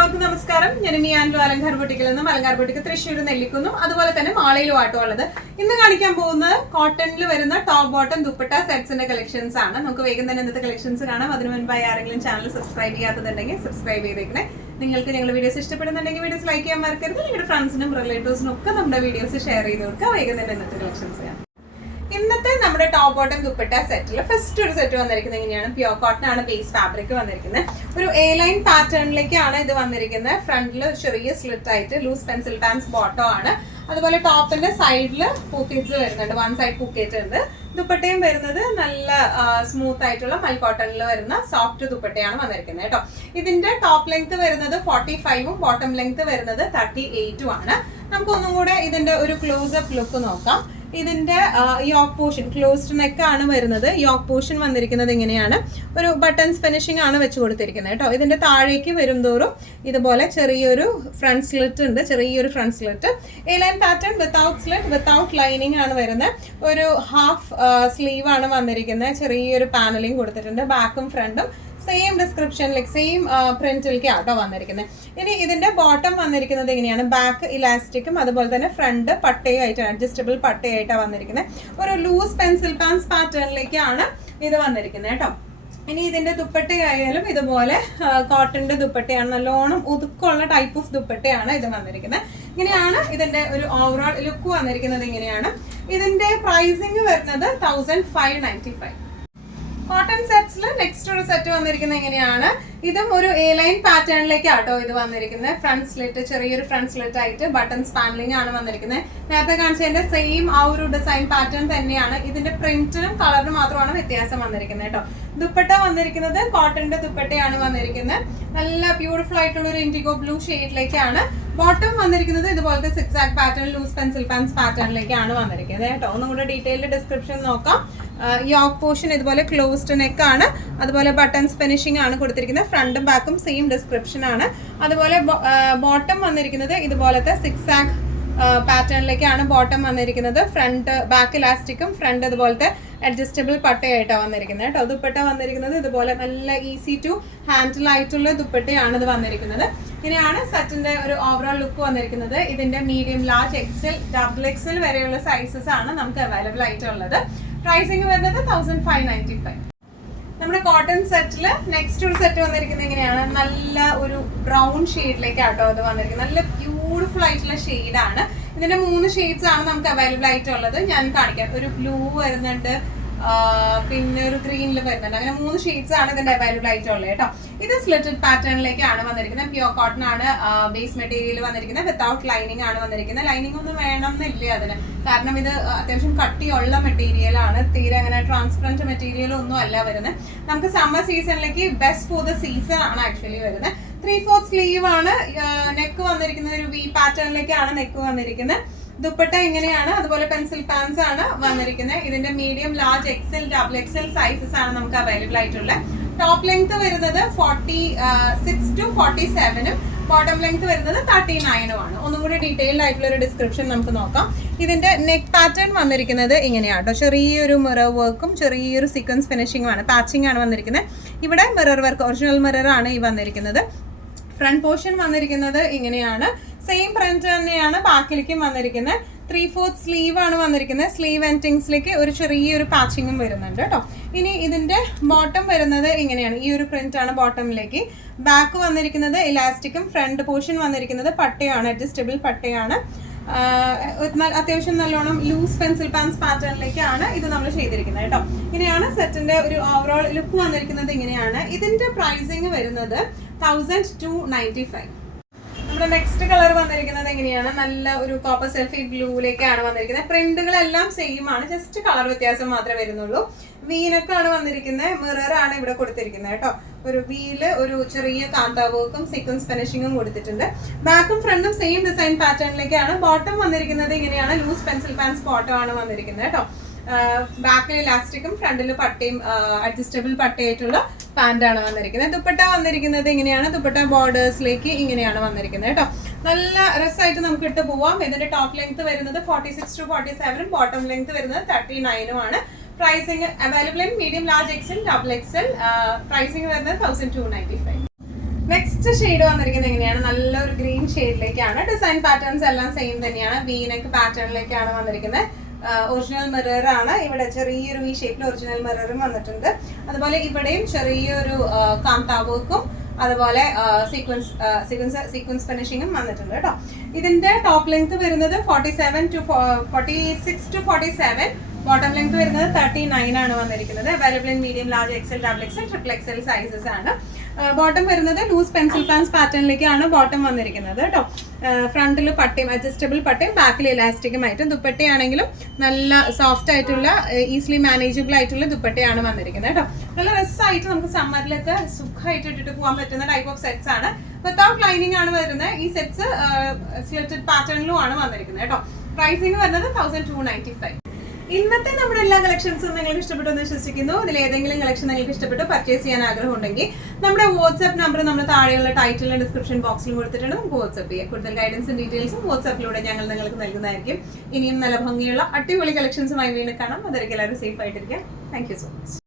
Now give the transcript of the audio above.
എല്ലാവർക്കും നമസ്കാരം. ഞാൻ മിയാൻലു അലങ്കാർ ബൊട്ടിക്കിൽ നിന്നും അലങ്കാർ ബൊട്ടിക്ക് തൃശ്ശൂർ നെല്ലിക്കുന്നും അതുപോലെ തന്നെ മാളയിലും ആട്ടോ ഉള്ളത്. ഇന്ന് കാണിക്കാൻ പോകുന്നത് കോട്ടണിൽ വരുന്ന ടോപ്പ് ബോട്ടം ദുപ്പട്ട സെറ്റ്സിന്റെ കളക്ഷൻസ് ആണ്. നമുക്ക് വേഗം തന്നെ ഇന്നത്തെ കളക്ഷൻസ് കാണാം. അതിനു മുൻപായി ആരെങ്കിലും ചാനൽ സബ്സ്ക്രൈബ് ചെയ്യാത്തതുണ്ടെങ്കിൽ സബ്സ്ക്രൈബ് ചെയ്തേക്കണേ. നിങ്ങൾക്ക് ഞങ്ങളുടെ വീഡിയോസ് ഇഷ്ടപ്പെടുന്നുണ്ടെങ്കിൽ വീഡിയോസ് ലൈക്ക് ചെയ്യാൻ മറക്കരുത്. നിങ്ങളുടെ ഫ്രണ്ട്സിനും റിലേറ്റീവ്സിനും ഒക്കെ നമ്മുടെ വീഡിയോസ് ഷെയർ ചെയ്ത് കൊടുക്കുക. വേഗം തന്നെ ഇന്നത്തെ കളക്ഷൻസ് കാണാം. ഇന്നത്തെ നമ്മുടെ ടോപ്പ് ബോട്ടം ദുപ്പട്ട സെറ്റിൽ ഫസ്റ്റ് ഒരു സെറ്റ് വന്നിരിക്കുന്നത് എങ്ങനെയാണ്? പ്യോർ കോട്ടൺ ആണ് ബേസ് ഫാബ്രിക് വന്നിരിക്കുന്നത്. ഒരു എ ലൈൻ പാറ്റേണിലേക്കാണ് ഇത് വന്നിരിക്കുന്നത്. ഫ്രണ്ടിൽ ചെറിയ സ്ലിറ്റ് ആയിട്ട് ലൂസ് പെൻസിൽ പാൻസ് ബോട്ടം ആണ്. അതുപോലെ ടോപ്പിന്റെ സൈഡിൽ പൂക്കേറ്റ്സ് വരുന്നുണ്ട്. വൺ സൈഡ് പൂക്കേറ്റ് ഉണ്ട്. ദുപ്പട്ടയും വരുന്നത് നല്ല സ്മൂത്ത് ആയിട്ടുള്ള മൽ കോട്ടണിൽ വരുന്ന സോഫ്റ്റ് ദുപ്പട്ടയാണ് വന്നിരിക്കുന്നത് കേട്ടോ. ഇതിന്റെ ടോപ്പ് ലെങ്ത് വരുന്നത് 45ഉം ബോട്ടം ലെങ്ത് വരുന്നത് 38ഉം ആണ്. നമുക്ക് ഒന്നും കൂടെ ഇതിന്റെ ഒരു ക്ലോസ്അപ്പ് ലുക്ക് നോക്കാം. ഇതിന്റെ യോക്ക് പോർഷൻ ക്ലോസ്ഡ് നെക്ക് ആണ് വരുന്നത്. യോക്ക് പോർഷൻ വന്നിരിക്കുന്നത് ഇങ്ങനെയാണ്. ഒരു ബട്ടൺസ് ഫിനിഷിംഗ് ആണ് വെച്ച് കൊടുത്തിരിക്കുന്നത് കേട്ടോ. ഇതിന്റെ താഴേക്ക് വരുംതോറും ഇതുപോലെ ചെറിയൊരു ഫ്രണ്ട് സ്ലിറ്റ് ഉണ്ട്. ചെറിയൊരു front slit A line pattern without slit without lining ആണ് വരുന്നത്. ഒരു ഹാഫ് സ്ലീവ് ആണ് വന്നിരിക്കുന്നത്. ചെറിയൊരു പാനലിംഗ് കൊടുത്തിട്ടുണ്ട്. ബാക്കും ഫ്രണ്ടും സെയിം ഡിസ്ക്രിപ്ഷനിലേക്ക് സെയിം പ്രിന്റിലേക്ക് ആട്ടോ വന്നിരിക്കുന്നത്. ഇനി ഇതിന്റെ ബോട്ടം വന്നിരിക്കുന്നത് എങ്ങനെയാണ്? ബാക്ക് ഇലാസ്റ്റിക്കും അതുപോലെ തന്നെ ഫ്രണ്ട് പട്ടയായിട്ടാണ് അഡ്ജസ്റ്റബിൾ പട്ടയായിട്ടാണ് വന്നിരിക്കുന്നത്. ഒരു ലൂസ് പെൻസിൽ പാൻസ് പാറ്റേണിലേക്കാണ് ഇത് വന്നിരിക്കുന്നത് കേട്ടോ. ഇനി ഇതിന്റെ ദുപ്പട്ടയായാലും ഇതുപോലെ കോട്ടന്റെ ദുപ്പട്ടയാണ്. നല്ലോണം ഒതുക്കമുള്ള ടൈപ്പ് ഓഫ് ദുപ്പട്ടയാണ് ഇത് വന്നിരിക്കുന്നത്. ഇങ്ങനെയാണ് ഇതിന്റെ ഒരു ഓവറോൾ ലുക്ക് വന്നിരിക്കുന്നത്. ഇങ്ങനെയാണ് ഇതിന്റെ പ്രൈസിങ് വരുന്നത് 1595. കോട്ടൺ സെറ്റ്സിൽ നെക്സ്റ്റ് ഒരു സെറ്റ് വന്നിരിക്കുന്നത് എങ്ങനെയാണ്? ഇതും ഒരു എ ലൈൻ പാറ്റേണിലേക്ക് ആട്ടോ ഇത് വന്നിരിക്കുന്നത്. ഫ്രണ്ട് സ്ലിറ്റ് ചെറിയൊരു ഫ്രണ്ട് സ്ലിറ്റ് ആയിട്ട് ബട്ടൺസ് പാനലിംഗ് ആണ് വന്നിരിക്കുന്നത്. നേരത്തെ കാണിച്ചതിന്റെ സെയിം ആ ഒരു ഡിസൈൻ പാറ്റേൺ തന്നെയാണ്. ഇതിന്റെ പ്രിന്റിനും കളറിനും മാത്രമാണ് വ്യത്യാസം വന്നിരിക്കുന്നത് കേട്ടോ. ദുപ്പട്ട വന്നിരിക്കുന്നത് കോട്ടന്റെ ദുപ്പട്ടയാണ് വന്നിരിക്കുന്നത്. നല്ല ബ്യൂട്ടിഫുൾ ആയിട്ടുള്ള ഒരു ഇൻഡിഗോ ബ്ലൂ ഷെയ്ഡിലേക്കാണ്. ബോട്ടം വന്നിരിക്കുന്നത് ഇതുപോലത്തെ zigzag pattern loose pencil pants പാറ്റേണിലേക്കാണ് വന്നിരിക്കുന്നത് കേട്ടോ. ഒന്നും കൂടെ ഡീറ്റെയിൽഡ് ഡിസ്ക്രിപ്ഷൻ നോക്കാം. യോക്ക് പോർഷൻ ഇതുപോലെ ക്ലോസ്ഡ് നെക്ക് ആണ്. അതുപോലെ ബട്ടൺസ് ഫിനിഷിംഗ് ആണ് കൊടുത്തിരിക്കുന്നത്. ഫ്രണ്ടും ബാക്കും സെയിം ഡിസ്ക്രിപ്ഷൻ ആണ്. അതുപോലെ ബോട്ടം വന്നിരിക്കുന്നത് ഇതുപോലത്തെ സിക്സാക് പാറ്റേണിലേക്കാണ് ബോട്ടം വന്നിരിക്കുന്നത്. ഫ്രണ്ട് ബാക്ക് ഇലാസ്റ്റിക്കും ഫ്രണ്ട് ഇതുപോലത്തെ അഡ്ജസ്റ്റബിൾ പട്ടയായിട്ടാണ് വന്നിരിക്കുന്നത് കേട്ടോ. ദുപ്പട്ട വന്നിരിക്കുന്നത് ഇതുപോലെ നല്ല ഈസി ടു ഹാൻഡിൽ ആയിട്ടുള്ള ദുപ്പട്ടയാണ് ഇത് വന്നിരിക്കുന്നത്. ഇങ്ങനെയാണ് സെറ്റിന്റെ ഒരു ഓവറോൾ ലുക്ക് വന്നിരിക്കുന്നത്. ഇതിന്റെ medium large XL double Excel വരെയുള്ള സൈസസ് ആണ് നമുക്ക് അവൈലബിൾ ആയിട്ടുള്ളത്. പ്രൈസിങ് വരുന്നത് 1595. നമ്മുടെ കോട്ടൺ സെറ്റില് നെക്സ്റ്റ് ഒരു സെറ്റ് വന്നിരിക്കുന്നത് എങ്ങനെയാണ്? നല്ല ഒരു ബ്രൗൺ ഷെയ്ഡിലേക്കാട്ടോ അത് വന്നിരിക്കുന്നത്. നല്ല ബ്യൂട്ടിഫുൾ ആയിട്ടുള്ള ഷെയ്ഡാണ്. ഇതിന്റെ 3 ഷെയ്ഡ്സ് ആണ് നമുക്ക് അവൈലബിൾ ആയിട്ടുള്ളത്. ഞാൻ കാണിക്കാം. ഒരു ബ്ലൂ വരുന്നുണ്ട്, പിന്നെ ഒരു ഗ്രീനിൽ വരുന്നുണ്ട്. അങ്ങനെ 3 ഷെയ്ഡ്സ് ആണ് ഇതിന്റെ അവൈലബിൾ ആയിട്ടുള്ളത് കേട്ടോ. ഇത് സ്ലിറ്റഡ് പാറ്റേണിലേക്കാണ് വന്നിരിക്കുന്നത്. പ്യോർ കോട്ടൺ ആണ് ബേസ് മെറ്റീരിയൽ വന്നിരിക്കുന്നത്. വിത്തൗട്ട് ലൈനിങ് ആണ് വന്നിരിക്കുന്നത്. ലൈനിങ് ഒന്നും വേണം എന്നില്ല അതിന്. കാരണം ഇത് അത്യാവശ്യം കട്ടിയുള്ള മെറ്റീരിയൽ ആണ്. തീരെ അങ്ങനെ ട്രാൻസ്പെറന്റ് മെറ്റീരിയൽ ഒന്നും അല്ല വരുന്നത്. നമുക്ക് സമ്മർ സീസണിലേക്ക് ബെസ്റ്റ് ഫോർ ദ സീസൺ ആണ് ആക്ച്വലി വരുന്നത്. 3/4 സ്ലീവ് ആണ്. നെക്ക് വന്നിരിക്കുന്നത് ഒരു വി പാറ്റേണിലേക്കാണ് നെക്ക് വന്നിരിക്കുന്നത്. ദുപ്പട്ട ഇങ്ങനെയാണ്. അതുപോലെ പെൻസിൽ പാൻസ് ആണ് വന്നിരിക്കുന്നത്. ഇതിന്റെ medium large XL double Excel sizes ആണ് നമുക്ക് അവൈലബിൾ ആയിട്ടുള്ളത്. ടോപ്പ് ലെങ്ത് വരുന്നത് 46 to 47ഉം ബോട്ടം ലെങ്ത് വരുന്നത് 39ഉം ആണ്. ഒന്നും കൂടി ഡീറ്റെയിൽഡ് ആയിട്ടുള്ള ഒരു ഡിസ്ക്രിപ്ഷൻ നമുക്ക് നോക്കാം. ഇതിന്റെ നെക്ക് പാറ്റേൺ വന്നിരിക്കുന്നത് ഇങ്ങനെയാട്ടോ. ചെറിയൊരു മിറർ വർക്കും ചെറിയൊരു സീക്വൻസ് ഫിനിഷിംഗും ആണ്. പാച്ചിങ് ആണ് വന്നിരിക്കുന്നത്. ഇവിടെ മിറർ വർക്ക് ഒറിജിനൽ മിറർ ആണ് ഈ വന്നിരിക്കുന്നത്. ഫ്രണ്ട് പോർഷൻ വന്നിരിക്കുന്നത് ഇങ്ങനെയാണ്. സെയിം പ്രിന്റ് തന്നെയാണ് ബാക്കിലേക്കും വന്നിരിക്കുന്നത്. 3/4 സ്ലീവ് ആണ് വന്നിരിക്കുന്നത്. സ്ലീവ് എൻഡിങ്സിലേക്ക് ഒരു ചെറിയൊരു പാച്ചിങ്ങും വരുന്നുണ്ട് കേട്ടോ. ഇനി ഇതിന്റെ ബോട്ടം വരുന്നത് ഇങ്ങനെയാണ്. ഈ ഒരു പ്രിന്റ് ആണ് ബോട്ടമിലേക്ക്. ബാക്ക് വന്നിരിക്കുന്നത് ഇലാസ്റ്റിക്കും ഫ്രണ്ട് പോർഷൻ വന്നിരിക്കുന്നത് പട്ടയാണ്. അഡ്ജസ്റ്റബിൾ പട്ടയാണ്. അത്യാവശ്യം നല്ലോണം ലൂസ് പെൻസിൽ പാൻസ് പാറ്റേണിലേക്കാണ് ഇത് നമ്മൾ ചെയ്തിരിക്കുന്നത് കേട്ടോ. ഇങ്ങനെയാണ് സെറ്റിന്റെ ഒരു ഓവറോൾ ലുക്ക് വന്നിരിക്കുന്നത്. ഇങ്ങനെയാണ് ഇതിന്റെ പ്രൈസിങ് വരുന്നത് 1295. നമ്മുടെ നെക്സ്റ്റ് കളർ വന്നിരിക്കുന്നത് എങ്ങനെയാണ്? നല്ല ഒരു കോപ്പർ സെൽഫി ബ്ലൂയിലേക്കാണ് വന്നിരിക്കുന്നത്. പ്രിന്റുകളെല്ലാം സെയിം ആണ്. ജസ്റ്റ് കളർ വ്യത്യാസം മാത്രമേ വരുന്നുള്ളൂ. വീനക്കാണ് വന്നിരിക്കുന്നത്. മിറർ ആണ് ഇവിടെ കൊടുത്തിരിക്കുന്നത് കേട്ടോ. ഒരു വീല് ഒരു ചെറിയ കാന്ത വർക്കും സീക്വൻസ് ഫിനിഷിംഗും കൊടുത്തിട്ടുണ്ട്. ബാക്കും ഫ്രണ്ടും സെയിം ഡിസൈൻ പാറ്റേണിലേക്കാണ്. ബോട്ടം വന്നിരിക്കുന്നത് ഇങ്ങനെയാണ്. ലൂസ് പെൻസിൽ പാൻസ് ബോട്ടം ആണ് വന്നിരിക്കുന്നത് കേട്ടോ. ബാക്കിൽ ഇലാസ്റ്റിക്കും ഫ്രണ്ടിൽ പട്ടയും അഡ്ജസ്റ്റബിൾ പട്ടയായിട്ടുള്ള പാന്റാണ് വന്നിരിക്കുന്നത്. ദുപ്പട്ട വന്നിരിക്കുന്നത് ഇങ്ങനെയാണ്. ദുപ്പട്ട ബോർഡേഴ്സിലേക്ക് ഇങ്ങനെയാണ് വന്നിരിക്കുന്നത് കേട്ടോ. നല്ല രസമായിട്ട് നമുക്ക് ഇട്ട് പോവാം. ഇതിന്റെ ടോപ്പ് ലെങ്ത് വരുന്നത് 46 to 47ഉം ബോട്ടം ലെങ്ത് വരുന്നത് 39ഉം ആണ്. Pricing available in medium, large XL, double XL. Pricing വരുന്നത് 1295. നെക്സ്റ്റ് ഷെയ്ഡ് വന്നിരിക്കുന്നത് എങ്ങനെയാണ്, നല്ലൊരു ഗ്രീൻ ഷെയ്ഡിലേക്കാണ്. ഡിസൈൻ പാറ്റേൺസ് എല്ലാം സെയിം തന്നെയാണ്. വീനെക്ക് പാറ്റേണിലേക്കാണ് വന്നിരിക്കുന്നത്. ഒറിജിനൽ മിറർ ആണ്. ഇവിടെ ചെറിയൊരു ഈ ഷേപ്പിൽ ഒറിജിനൽ മിററും വന്നിട്ടുണ്ട്. അതുപോലെ ഇവിടെയും ചെറിയൊരു കാന്താ വർക്കും അതുപോലെ സീക്വൻസ് ഫിനിഷിങ്ങും വന്നിട്ടുണ്ട് കേട്ടോ. ഇതിന്റെ ടോപ്പ് ലെങ്ത് വരുന്നത് 46 to 47. ബോട്ടം ലെങ്ത് വരുന്നത് 39 ആണ് വന്നിരിക്കുന്നത്. Available in medium, large, XL, double XL, triple XL sizes ആണ്. ബോട്ടം വരുന്നത് ലൂസ് പെൻസിൽ പാൻസ് പാറ്റേണിലേക്കാണ് ബോട്ടം വന്നിരിക്കുന്നത് കേട്ടോ. ഫ്രണ്ടിൽ പട്ടയും അഡ്ജസ്റ്റബിൾ പട്ടയും ബാക്കിൽ ഇലാസ്റ്റിക്കുമായിട്ട്, ദുപ്പട്ടയാണെങ്കിലും നല്ല സോഫ്റ്റ് ആയിട്ടുള്ള ഈസിലി മാനേജബിൾ ആയിട്ടുള്ള ദുപ്പട്ടയാണ് വന്നിരിക്കുന്നത് കേട്ടോ. നല്ല രസമായിട്ട് നമുക്ക് സമ്മറിലൊക്കെ സുഖമായിട്ട് ഇട്ടിട്ട് പോകാൻ പറ്റുന്ന ടൈപ്പ് ഓഫ് സെറ്റ്സ് ആണ്. വിത്തൗട്ട് ലൈനിങ് ആണ് വരുന്നത്. ഈ സെറ്റ്സ് സ്ലിറ്റഡ് പാറ്റേണിലും ആണ് വന്നിരിക്കുന്നത് കേട്ടോ. പ്രൈസിങ് വരുന്നത് 1295. ഇന്നത്തെ നമ്മുടെ എല്ലാ കളക്ഷൻസും നിങ്ങൾക്ക് ഇഷ്ടപ്പെട്ടു എന്ന് വിശ്വസിക്കുന്നു. ഇതിൽ ഏതെങ്കിലും കളക്ഷൻ നിങ്ങൾക്ക് ഇഷ്ടപ്പെട്ടു പർച്ചേസ് ചെയ്യാൻ ആഗ്രഹം ഉണ്ടെങ്കിൽ നമ്മുടെ വാട്സ്ആപ്പ് നമ്പർ നമ്മൾ താഴെയുള്ള ടൈറ്റിലും ഡിസ്ക്രിപ്ഷൻ ബോക്സിലും കൊടുത്തിട്ടുണ്ട്. നമുക്ക് വാട്സ്ആപ്പ് ചെയ്യാം. കൂടുതൽ ഗൈഡൻസും ഡീറ്റെയിൽസും വാട്സ്ആപ്പിലൂടെ ഞങ്ങൾ നിങ്ങൾക്ക് നൽകുന്നതായിരിക്കും. ഇനിയും നല്ല ഭംഗിയുള്ള അടിപൊളി കളക്ഷൻസുമായി വീണ്ടും കാണാം. അതൊരിക്കലും എല്ലാവരും സേഫ് ആയിട്ടിരിക്കാം. Thank you so much.